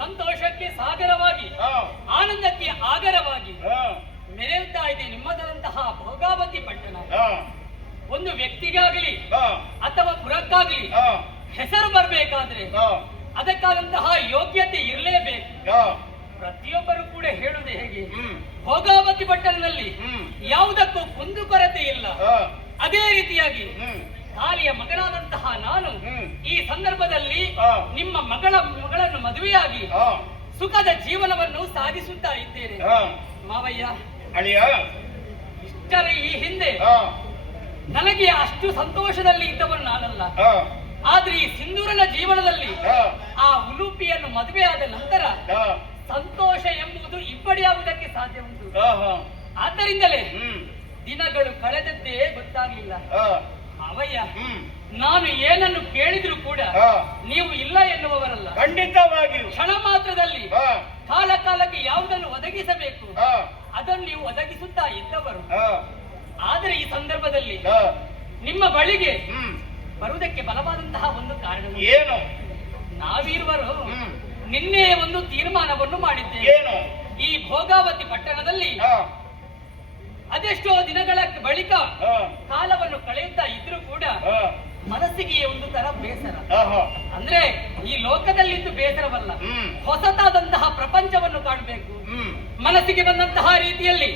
ಸಂತೋಷಕ್ಕೆ ಸಾಗರವಾಗಿ ಆನಂದಕ್ಕೆ ಆಗರವಾಗಿ ಮೆರೆಯುತ್ತಾ ಇದೆ ನಿಮ್ಮದಂತಹ ಭೋಗಾವತಿ ಪಟ್ಟಣ. ಒಂದು ವ್ಯಕ್ತಿಗಾಗಲಿ ಅಥವಾ ಪುರಕ್ಕಾಗಲಿ ಹೆಸರು ಬರಬೇಕಾದ್ರೆ ಅದಕ್ಕಾದಂತಹ ಯೋಗ್ಯತೆ ಇರಲೇಬೇಕು. ಪ್ರತಿಯೊಬ್ಬರು ಕೂಡ ಹೇಳುವುದು ಹೇಗೆ, ಭೋಗಾವತಿ ಪಟ್ಟಣದಲ್ಲಿ ಯಾವುದಕ್ಕೂ ಕುಂದುಕೊರತೆ ಇಲ್ಲ. ಅದೇ ರೀತಿಯಾಗಿ ಕಾಲಿಯ ಮಗನಾದಂತಹ ನಾನು ಈ ಸಂದರ್ಭದಲ್ಲಿ ನಿಮ್ಮ ಮಗಳನ್ನು ಮದುವೆಯಾಗಿ ಸುಖದ ಜೀವನವನ್ನು ಸಾಗಿಸುತ್ತಾ ಇದ್ದೇನೆ. ಮಾವಯ್ಯ, ಇಷ್ಟರ ಈ ಹಿಂದೆ ನನಗೆ ಅಷ್ಟು ಸಂತೋಷದಲ್ಲಿ ಇದ್ದವನು ನಾನಲ್ಲ. ಆದ್ರೆ ಈ ಸಿಂಧೂರನ ಜೀವನದಲ್ಲಿ ಆ ಉಲೂಪಿಯನ್ನು ಮದುವೆಯಾದ ನಂತರ ಸಂತೋಷ ಎಂಬುದು ಇಬ್ಬಡಿಯಾಗುವುದಕ್ಕೆ ಸಾಧ್ಯ ಉಂಟು. ಆದ್ದರಿಂದಲೇ ದಿನಗಳು ಕಳೆದದ್ದೇ ಗೊತ್ತಾಗಲಿಲ್ಲ. ಅವಯ್ಯ, ನಾನು ಏನನ್ನು ಕೇಳಿದ್ರು ಕೂಡ ನೀವು ಇಲ್ಲ ಎನ್ನುವವರಲ್ಲ. ಖಂಡಿತವಾಗಿಯೂ ಕ್ಷಣ ಮಾತ್ರದಲ್ಲಿ ಕಾಲ ಕಾಲಕ್ಕೆ ಯಾವುದನ್ನು ಒದಗಿಸಬೇಕು ಅದನ್ನು ನೀವು ಒದಗಿಸುತ್ತಾ ಇದ್ದವರು. ಆದರೆ ಈ ಸಂದರ್ಭದಲ್ಲಿ ನಿಮ್ಮ ಬಳಿಗೆ ಬರುವುದಕ್ಕೆ ಬಲವಾದಂತಹ ಒಂದು ಕಾರಣ ಏನು? ನಾವಿರುವರು ನಿನ್ನೆ ಒಂದು ತೀರ್ಮಾನವನ್ನು ಮಾಡಿದ್ದೇವೆ. ಈ ಭೋಗಾವತಿ ಪಟ್ಟಣದಲ್ಲಿ ಅದೆಷ್ಟೋ ದಿನಗಳ ಬಳಿಕ ಕಾಲವನ್ನು ಕಳೆಯುತ್ತಾ ಇದ್ರೂ ಕೂಡ ಮನಸ್ಸಿಗೆ ಒಂದು ತರ ಬೇಸರ. ಅಂದ್ರೆ ಈ ಲೋಕದಲ್ಲಿದ್ದು ಬೇಸರವಲ್ಲ, ಹೊಸತಾದಂತಹ ಪ್ರಪಂಚವನ್ನು ಕಾಣಬೇಕು. ಮನಸ್ಸಿಗೆ ಬಂದಂತಹ ರೀತಿಯಲ್ಲಿ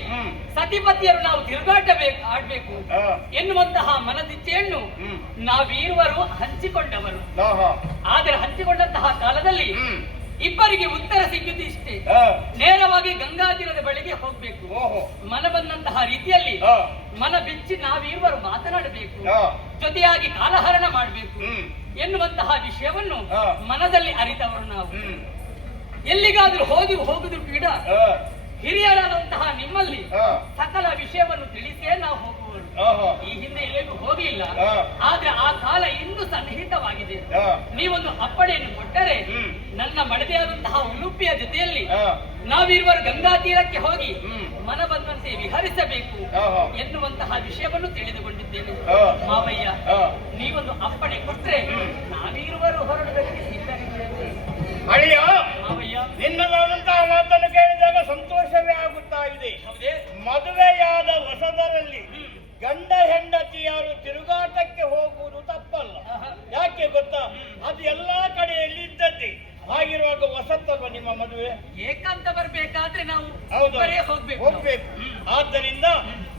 ಸತಿಪತಿಯರು ನಾವು ಆಡ್ಬೇಕು ಎನ್ನುವಂತಹ ಮನದಿಚ್ಛೆಯನ್ನು ನಾವಿರುವರು ಹಂಚಿಕೊಂಡವರು. ಆದರೆ ಹಂಚಿಕೊಂಡಂತಹ ಕಾಲದಲ್ಲಿ ಇಬ್ಬರಿಗೆ ಉತ್ತರ ಸಿಕ್ಕಿದ್ದು ಇಷ್ಟೇ, ನೇರವಾಗಿ ಗಂಗಾತೀರದ ಬಳಿಗೆ ಹೋಗ್ಬೇಕು. ಮನ ಬಂದಂತಹ ರೀತಿಯಲ್ಲಿ ಮನ ಬಿಚ್ಚಿ ನಾವಿರುವರು ಮಾತನಾಡಬೇಕು, ಜೊತೆಯಾಗಿ ಕಾಲಹರಣ ಮಾಡಬೇಕು ಎನ್ನುವಂತಹ ವಿಷಯವನ್ನು ಮನದಲ್ಲಿ ಅರಿತವರು ನಾವು. ಎಲ್ಲಿಗಾದ್ರೂ ಹೋಗುದು ಕೂಡ ಹಿರಿಯರಾದಂತಹ ನಿಮ್ಮಲ್ಲಿ ಸಕಲ ವಿಷಯವನ್ನು ತಿಳಿಸಿಯೇ ನಾವು ಹೋಗುವರು. ಈ ಹಿಂದೆ ಎಲ್ಲಿಗೂ ಹೋಗಲಿಲ್ಲ. ಆದ್ರೆ ಆ ಕಾಲ ಇಂದು ಸನ್ನಿಹಿತವಾಗಿದೆ. ನೀವೊಂದು ಅಪ್ಪಣೆಯನ್ನು ಕೊಟ್ಟರೆ ನನ್ನ ಮಡದಿಯಾದಂತಹ ಉಲುಪಿಯ ಜೊತೆಯಲ್ಲಿ ನಾವಿರುವರು ಗಂಗಾ ತೀರಕ್ಕೆ ಹೋಗಿ ಮನ ಬಂದಂತೆ ವಿಹರಿಸಬೇಕು ಎನ್ನುವಂತಹ ವಿಷಯವನ್ನು ತಿಳಿದುಕೊಂಡಿದ್ದೇನೆ. ಮಾವಯ್ಯ, ನೀವೊಂದು ಅಪ್ಪಣೆ ಕೊಟ್ಟರೆ ನಾವಿರುವರು ಹೊರಡುವುದಕ್ಕೆ ಸಿದ್ಧರಿದ್ದೇವೆ. ಅಳಿಯ, ಮಾವಯ್ಯ, ನಿನ್ನದಾದಂತಹ ಮಾತನ್ನು ಕೇಳಿದಾಗ ಸಂತೋಷವೇ ಆಗುತ್ತಾ ಇದೆ. ಮದುವೆಯಾದ ಹೊಸದರಲ್ಲಿ ಗಂಡ ಹೆಂಡತಿಯರು ತಿರುಗಾಟಕ್ಕೆ ಹೋಗುವುದು ತಪ್ಪಲ್ಲ. ಯಾಕೆ ಗೊತ್ತಾ, ಅದು ಎಲ್ಲಾ ಕಡೆಯಲ್ಲಿ ಇದ್ದದ್ದೇ. ಹಾಗಿರುವಾಗ ವಸಂತವ ನಿಮ್ಮ ಮದುವೆ ಏಕಾಂತ ಬರಬೇಕಾದ್ರೆ ನಾವು ಹೋಗ್ಬೇಕು. ಆದ್ದರಿಂದ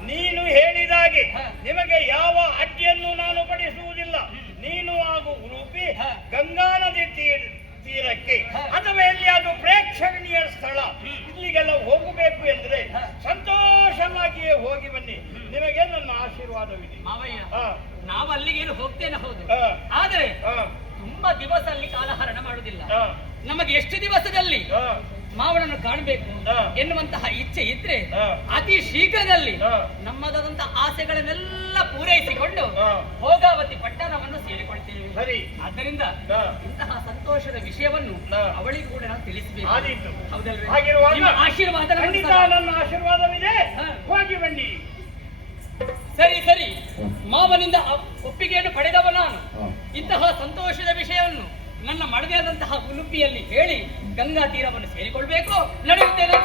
ನೀನು ಹೇಳಿದಾಗೆ ನಿಮಗೆ ಯಾವ ಅಡ್ಡಿಯನ್ನು ನಾನು ಪಡಿಸುವುದಿಲ್ಲ. ನೀನು ಹಾಗೂ ಉಲೂಪಿ ಗಂಗಾ ನದಿ ತೀರಕ್ಕೆ ಅಥವಾ ಎಲ್ಲಿಯಾದ್ರೂ ಪ್ರೇಕ್ಷಣೀಯ ಸ್ಥಳ ಇಲ್ಲಿಗೆಲ್ಲ ಹೋಗಬೇಕು ಎಂದ್ರೆ ಸಂತೋಷವಾಗಿಯೇ ಹೋಗಿ ಬನ್ನಿ. ನಿಮಗೆ ನನ್ನ ಆಶೀರ್ವಾದವಿದೆ. ಮಾವಯ್ಯ, ನಾವು ಅಲ್ಲಿಗೇನು ಹೋಗ್ತೇನೆ, ಹೌದು. ಆದರೆ ತುಂಬಾ ದಿವಸ ಅಲ್ಲಿ ಕಾಲಹರಣ ಮಾಡುವುದಿಲ್ಲ. ನಮಗೆ ಎಷ್ಟು ದಿವಸದಲ್ಲಿ ಮಾವನನ್ನು ಕಾಣಬೇಕು ಎನ್ನುವಂತಹ ಇಚ್ಛೆ ಇದ್ರೆ ಅತಿ ಶೀಘ್ರದಲ್ಲಿ ನಮ್ಮದಾದಂತಹ ಆಸೆಗಳನ್ನೆಲ್ಲ ಪೂರೈಸಿಕೊಂಡು ಭೋಗಾವತಿ ಪಟ್ಟಣವನ್ನು ಸೇರಿಕೊಳ್ತೇವೆ. ಸರಿ. ಆದ್ದರಿಂದ ಇಂತಹ ಸಂತೋಷದ ವಿಷಯವನ್ನು ಅವಳಿಗೂ ಕೂಡ ನಾವು ತಿಳಿಸಬೇಕು. ಹೌದಲ್ವೇ? ಆಶೀರ್ವಾದ ನನ್ನ ಆಶೀರ್ವಾದವಿದೆ. ಹೋಗಿ ಬನ್ನಿ. ಸರಿ, ಮಾವನಿಂದ ಒಪ್ಪಿಗೆಯನ್ನು ಪಡೆದವ ನಾನು. ಇಂತಹ ಸಂತೋಷದ ವಿಷಯವನ್ನು ನನ್ನ ಮಡದಿಯಾದಂತಹ ಉಲುಪಿಯಲ್ಲಿ ಹೇಳಿ ಗಂಗಾ ತೀರವನ್ನು ಸೇರಿಕೊಳ್ಬೇಕು. ನಡೆಯುತ್ತೇನೆ.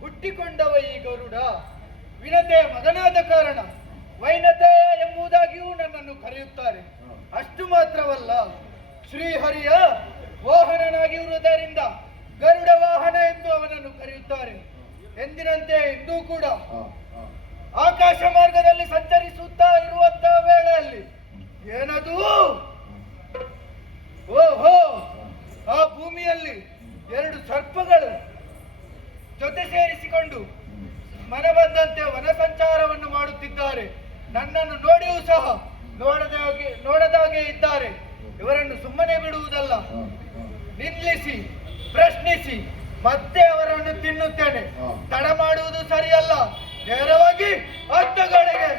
ಹುಟ್ಟಿಕೊಂಡವ ಈ ಗರುಡ ವಿನತೆ ಮಗನಾದ ಕಾರಣ ವೈನತೆ ಎಂಬುದಾಗಿಯೂ ನನ್ನನ್ನು ಕರೆಯುತ್ತಾರೆ. ಅಷ್ಟು ಮಾತ್ರವಲ್ಲ, ಶ್ರೀಹರಿಯ ವಾಹನನಾಗಿರುವುದರಿಂದ ಗರುಡ ವಾಹನ ಎಂದು ಅವನನ್ನು ಕರೆಯುತ್ತಾರೆ. ಎಂದಿನಂತೆ ಇಂದೂ ಕೂಡ ಆಕಾಶ ಮಾರ್ಗದಲ್ಲಿ ಸಂಚರಿಸುತ್ತಾ ಇರುವಂತಹ ವೇಳೆಯಲ್ಲಿ ಏನದು, ಓಹೋ, ಆ ಭೂಮಿಯಲ್ಲಿ ಎರಡು ಸರ್ಪಗಳು ಜೊತೆ ಸೇರಿಸಿಕೊಂಡು ಮನ ಬಂದಂತೆ ವನ ಸಂಚಾರವನ್ನು ಮಾಡುತ್ತಿದ್ದಾರೆ. ನನ್ನನ್ನು ನೋಡಿಯೂ ಸಹ ನೋಡದಾಗೆ ಇದ್ದಾರೆ. ಇವರನ್ನು ಸುಮ್ಮನೆ ಬಿಡುವುದಲ್ಲ, ನಿಲ್ಲಿಸಿ ಪ್ರಶ್ನಿಸಿ ಮತ್ತೆ ಅವರನ್ನು ತಿನ್ನುತ್ತೇನೆ. ತಡ ಮಾಡುವುದು ಸರಿಯಲ್ಲ. ನೇರವಾಗಿ ಹತ್ತಗಳಿಗೆ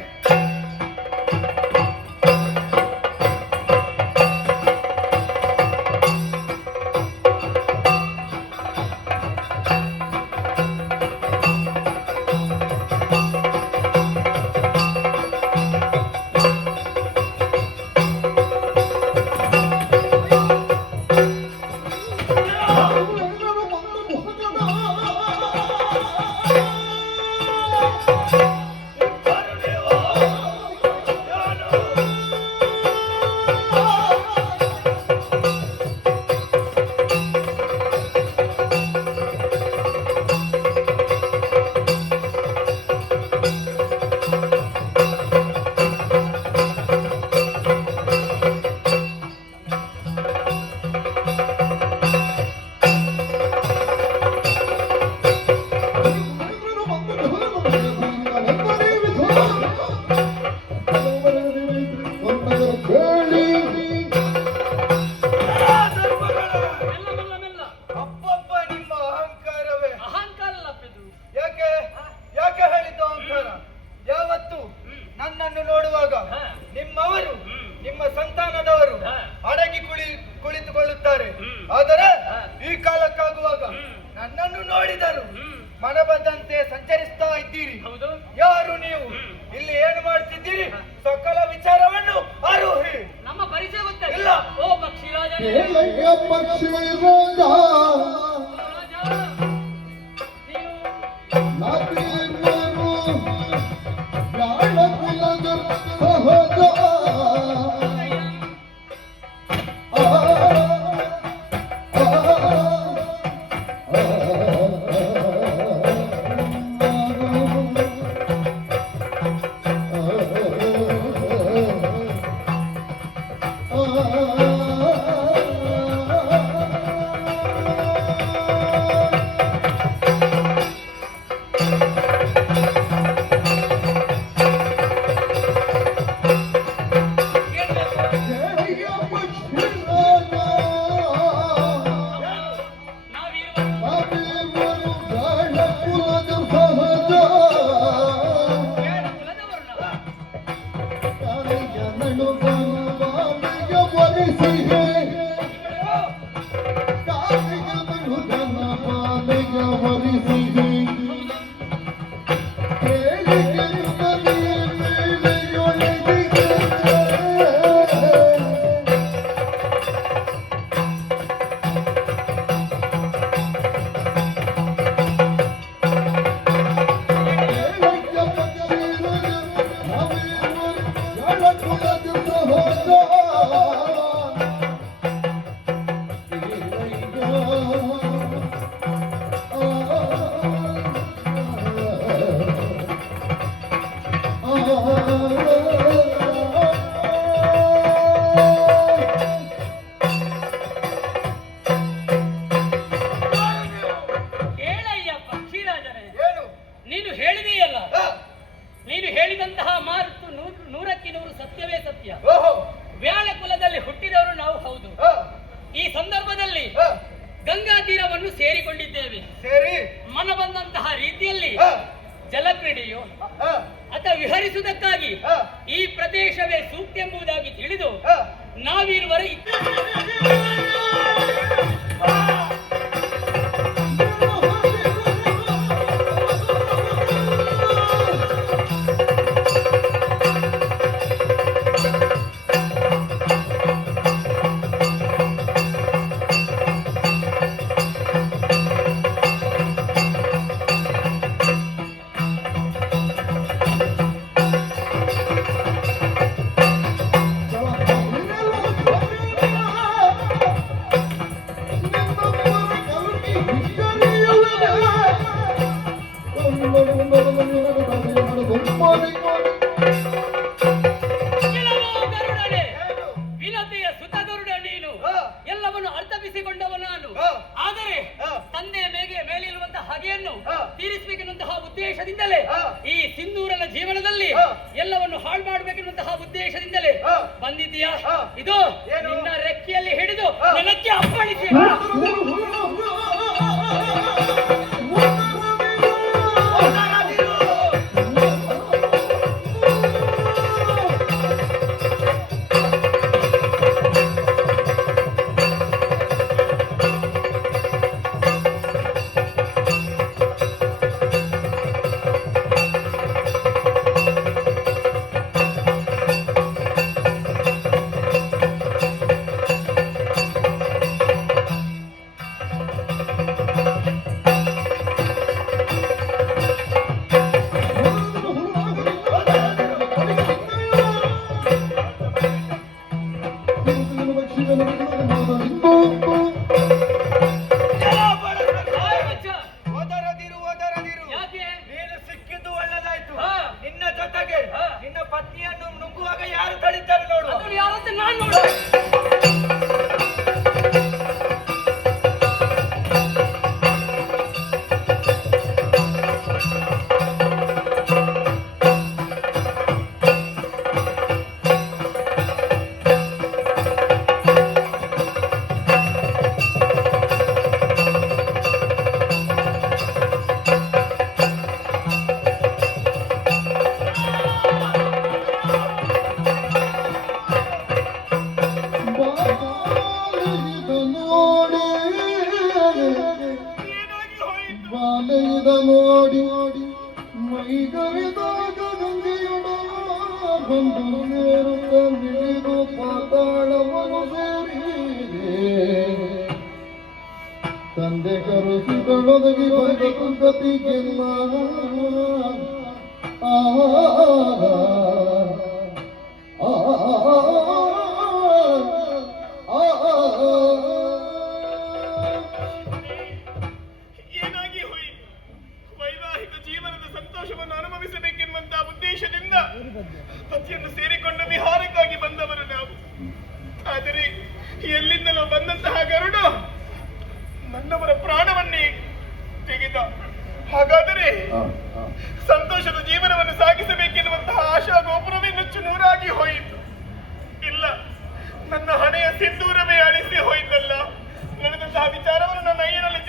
ನನ್ನನ್ನು ನೋಡುವಾಗ ನಿಮ್ಮವರು ನಿಮ್ಮ ಸಂತಾನದವರು ಅಡಗಿ ಕುಳಿತುಕೊಳ್ಳುತ್ತಾರೆ. ಆದರೆ ಈ ಕಾಲಕ್ಕಾಗುವಾಗ ನನ್ನನ್ನು ನೋಡಿದರು ಮನ ಬಂದಂತೆ ಸಂಚರಿಸ್ತಾ ಇದ್ದೀರಿ. ಯಾರು ನೀವು? ಇಲ್ಲಿ ಏನು ಮಾಡ್ತಿದ್ದೀರಿ? ಸಕಲ ವಿಚಾರವನ್ನು ಆರೋಹಿ. ನಮ್ಮ ಪರಿಚಯ ಗೊತ್ತಿಲ್ಲ. ಇಲ್ಲ. ಓ ಪಕ್ಷಿರಾಜ, ತೀರವನ್ನು ಸೇರಿಕೊಂಡಿದ್ದೇವೆ. ಸೇರಿ ಮನ ಬಂದಂತಹ ರೀತಿಯಲ್ಲಿ ಹ, ಜಲಕ್ರೀಡೆಯು ಹ, ಅಥವಾ ವಿಹರಿಸುವುದಕ್ಕಾಗಿ ಹ, ಈ ಪ್ರದೇಶವೇ ಸೂಕ್ತ ಎಂಬುದಾಗಿ ತಿಳಿದು ಹ. ನಾವಿರುವರೆ ಕೆಲವು ಗರುಡನೇ, ವಿನತೆಯ ಸುತ ಗರುಡ ನೀನು, ಹ. ಎಲ್ಲವನ್ನು ಅರ್ಥಪಿಸಿಕೊಂಡವ ನಾನು. ಹ. ಆದರೆ ಹ. ತಂದೆಯ ಮೇಲಿರುವಂತಹ ಹಗೆಯನ್ನು ಹ. ತೀರಿಸಬೇಕೆನ್ನುವಂತಹ ಉದ್ದೇಶದಿಂದಲೇ ಹ. ಈ ಸಿಂಧೂರನ ಜೀವನದಲ್ಲಿ ಹ. ಎಲ್ಲವನ್ನು ಹಾಳು ಮಾಡಬೇಕೆನ್ನುವಂತಹ ಉದ್ದೇಶದಿಂದಲೇ ಹ. ಬಂದಿದ್ದೀಯಾ? ಹ. ಇದು ಏನು? ನಿನ್ನ ರೆಕ್ಕೆಯಲ್ಲಿ ಹಿಡಿದು ಹ. ನೆಲಕ್ಕೆ ಅಪ್ಪಳಿಸಿ ಓದರದಿರು, ಓದರದಿರು. ಯಾಕೆ? ನೀನು ಸಿಕ್ಕಿದ್ದು ಒಳ್ಳೆದಾಯ್ತು. ಹ. ನಿನ್ನ ಜೊತೆಗೆ ಹ. ನಿನ್ನ ಪತ್ನಿಯನ್ನು ನುಗ್ಗುವಾಗ ಯಾರು ತಡೀತಾರೆ ನೋಡು. ಅದನ್ನು ಯಾರಂತ ನಾನು ನೋಡ ಬಾಲೆಯಿದ ನೋಡಿ ಮೈಗವಿದಾಗ ಗಂಗೆಯೊಡ ಬಂದು ಸೇರುತ್ತ ನಿಳಿದು ಪಾತಾಳವನ್ನು ಸೇರಿ ತಂದೆ ಕರುಸಿಗಳೊದಗಿ ಬಂದ ಕುಂದತಿಗೆಲ್ಲ ಆ ಏನಾಗಿ ಹೋಯಿತು? ವೈವಾಹಿಕ ಜೀವನದ ಸಂತೋಷವನ್ನು ಅನುಭವಿಸಬೇಕೆನ್ನುವಂತಹ ಉದ್ದೇಶದಿಂದ ಪತಿಯನ್ನು ಸೇರಿಕೊಂಡ ವಿಹಾರಕ್ಕಾಗಿ ಬಂದವರು ನಾವು. ಆದರೆ ಎಲ್ಲಿಂದಲೋ ಬಂದಂತಹ ಗರುಡ ನನ್ನವರ ಪ್ರಾಣವನ್ನೇ ತೆಗೆದ. ಹಾಗಾದರೆ ಸಂತೋಷದ ಜೀವನವನ್ನು ಸಾಗಿಸಬೇಕೆನ್ನುವಂತಹ ಆಶಾ ಗೋಪುರವೇ ನುಚ್ಚು ನೂರಾಗಿ ಹೋಯಿತು. ಇಲ್ಲ, ನನ್ನ ಹಣೆಯ ಸಿಂಧೂರವೇ ಅಳಿಸಿ ಹೋಯಿತಲ್ಲ. ನಡೆದಂತಹ ವಿಚಾರವನ್ನು ನನ್ನ ಐಯರಲ್ಲಿ